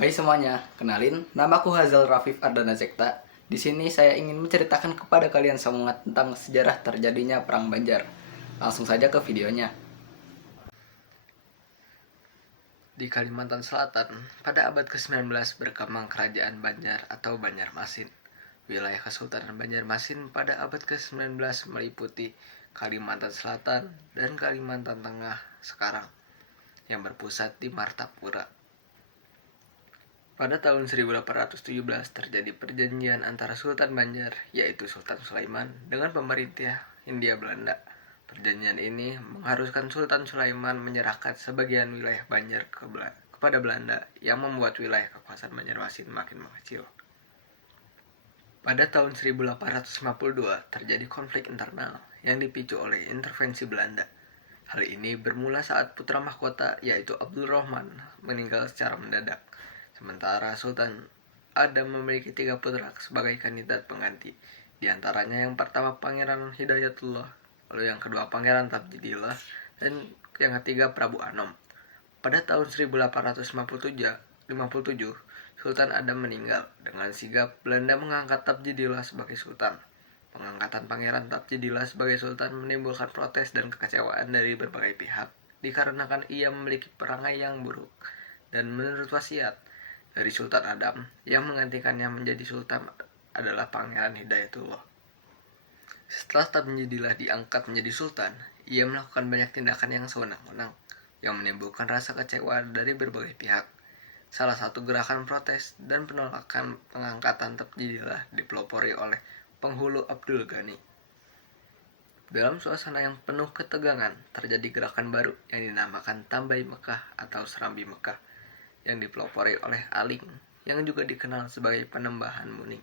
Hai semuanya, kenalin, namaku Hazal Rafif Ardana Zekta. Di sini saya ingin menceritakan kepada kalian semua tentang sejarah terjadinya Perang Banjar. Langsung saja ke videonya. Di Kalimantan Selatan, pada abad ke-19 berkembang Kerajaan Banjar atau Banjarmasin. Wilayah Kesultanan Banjarmasin pada abad ke-19 meliputi Kalimantan Selatan dan Kalimantan Tengah sekarang, yang berpusat di Martapura. Pada tahun 1817 terjadi perjanjian antara Sultan Banjar, yaitu Sultan Sulaiman, dengan pemerintah Hindia Belanda. Perjanjian ini mengharuskan Sultan Sulaiman menyerahkan sebagian wilayah Banjar kepada Belanda, yang membuat wilayah kekuasaan Banjarmasin makin mengecil. Pada tahun 1852 terjadi konflik internal yang dipicu oleh intervensi Belanda. Hal ini bermula saat putra mahkota, yaitu Abdul Rahman, meninggal secara mendadak. Sementara Sultan Adam memiliki 3 putra sebagai kandidat pengganti. Di antaranya yang pertama Pangeran Hidayatullah, lalu yang kedua Pangeran Tabjidillah, dan yang ketiga Prabu Anom. Pada tahun 1857, Sultan Adam meninggal. Dengan sigap, Belanda mengangkat Tabjidillah sebagai sultan. Pengangkatan Pangeran Tabjidillah sebagai sultan menimbulkan protes dan kekecewaan dari berbagai pihak, dikarenakan ia memiliki perangai yang buruk. Dan menurut wasiat dari Sultan Adam, yang menggantikannya menjadi sultan adalah Pangeran Hidayatullah. Setelah Tabjidillah diangkat menjadi sultan, ia melakukan banyak tindakan yang sewenang-wenang, yang menimbulkan rasa kecewa dari berbagai pihak. Salah satu gerakan protes dan penolakan pengangkatan Tabjidillah dipelopori oleh penghulu Abdul Ghani. Dalam suasana yang penuh ketegangan, terjadi gerakan baru yang dinamakan Tambai Mekah atau Serambi Mekah, yang dipelopori oleh Aling, yang juga dikenal sebagai Penembahan Muning.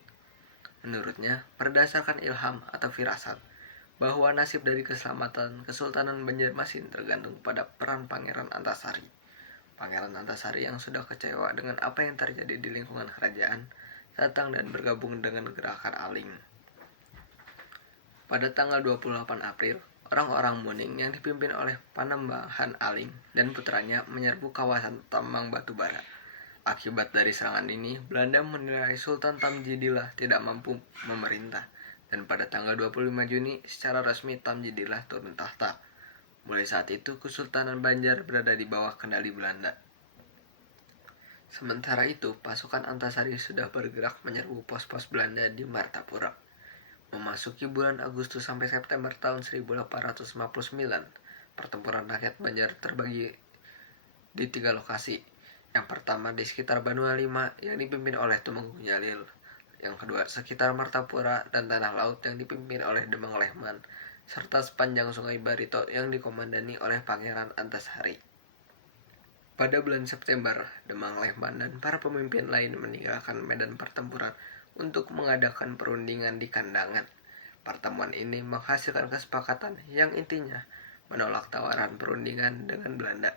Menurutnya, berdasarkan ilham atau firasat, bahwa nasib dari keselamatan Kesultanan Banjarmasin tergantung pada peran Pangeran Antasari. Pangeran Antasari yang sudah kecewa dengan apa yang terjadi di lingkungan kerajaan, datang dan bergabung dengan gerakan Aling. Pada tanggal 28 April, orang-orang Muning yang dipimpin oleh Panembahan Aling dan putranya menyerbu kawasan tambang batu bara. Akibat dari serangan ini, Belanda menilai Sultan Tamjidillah tidak mampu memerintah, dan pada tanggal 25 Juni secara resmi Tamjidillah turun tahta. Mulai saat itu, Kesultanan Banjar berada di bawah kendali Belanda. Sementara itu, pasukan Antasari sudah bergerak menyerbu pos-pos Belanda di Martapura. Memasuki bulan Agustus sampai September tahun 1859, pertempuran rakyat Banjar terbagi di 3 lokasi. Yang pertama di sekitar Banu Halima yang dipimpin oleh Tumenggung Jalil. Yang kedua sekitar Martapura dan Tanah Laut yang dipimpin oleh Demang Lehman, serta sepanjang Sungai Barito yang dikomandani oleh Pangeran Antasari. Pada bulan September, Demang Lehman dan para pemimpin lain meninggalkan medan pertempuran untuk mengadakan perundingan di Kandangan. Pertemuan ini menghasilkan kesepakatan yang intinya menolak tawaran perundingan dengan Belanda,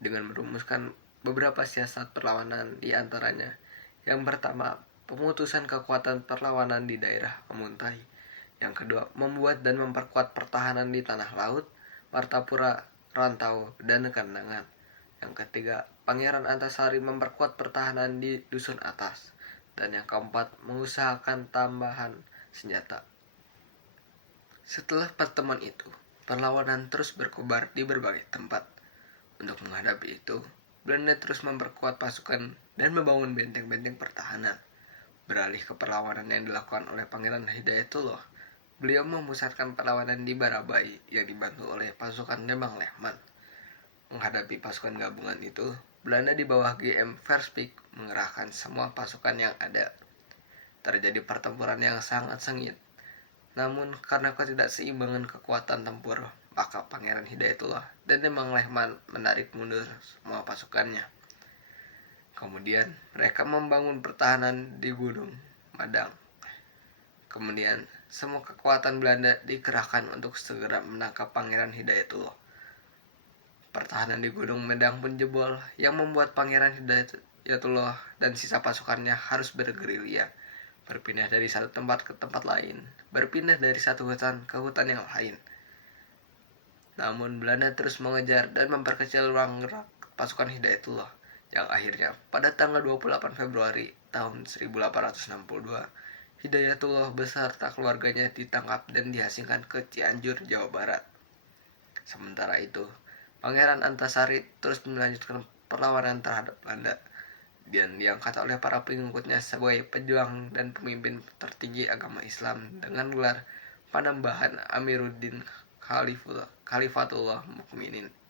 dengan merumuskan beberapa siasat perlawanan, di antaranya yang pertama, pemutusan kekuatan perlawanan di daerah Amuntai. Yang kedua, membuat dan memperkuat pertahanan di Tanah Laut, Martapura, Rantau, dan Kandangan. Yang ketiga, Pangeran Antasari memperkuat pertahanan di Dusun Atas. Dan yang keempat, mengusahakan tambahan senjata. Setelah pertemuan itu, perlawanan terus berkobar di berbagai tempat. Untuk menghadapi itu, Belanda terus memperkuat pasukan dan membangun benteng-benteng pertahanan. Beralih ke perlawanan yang dilakukan oleh Pangeran Hidayatullah, beliau memusatkan perlawanan di Barabai yang dibantu oleh pasukan Demang Lehman. Menghadapi pasukan gabungan itu, Belanda di bawah GM Verspijk mengerahkan semua pasukan yang ada. Terjadi pertempuran yang sangat sengit. Namun karena ketidakseimbangan kekuatan tempur, maka Pangeran Hidayatullah dan Demang Lehman menarik mundur semua pasukannya. Kemudian mereka membangun pertahanan di Gunung Madang. Kemudian semua kekuatan Belanda dikerahkan untuk segera menangkap Pangeran Hidayatullah. Pertahanan di Gunung Madang pun jebol, yang membuat Pangeran Hidayatullah dan sisa pasukannya harus bergerilya, berpindah dari satu tempat ke tempat lain, berpindah dari satu hutan ke hutan yang lain. Namun Belanda terus mengejar dan memperkecil ruang gerak pasukan Hidayatullah, yang akhirnya pada tanggal 28 Februari tahun 1862, Hidayatullah beserta keluarganya ditangkap dan diasingkan ke Cianjur, Jawa Barat. Sementara itu, Pangeran Antasari terus melanjutkan perlawanan terhadap Belanda dan diangkat oleh para pengikutnya sebagai pejuang dan pemimpin tertinggi agama Islam dengan gelar Panembahan Amiruddin Khalifatullah Mukminin.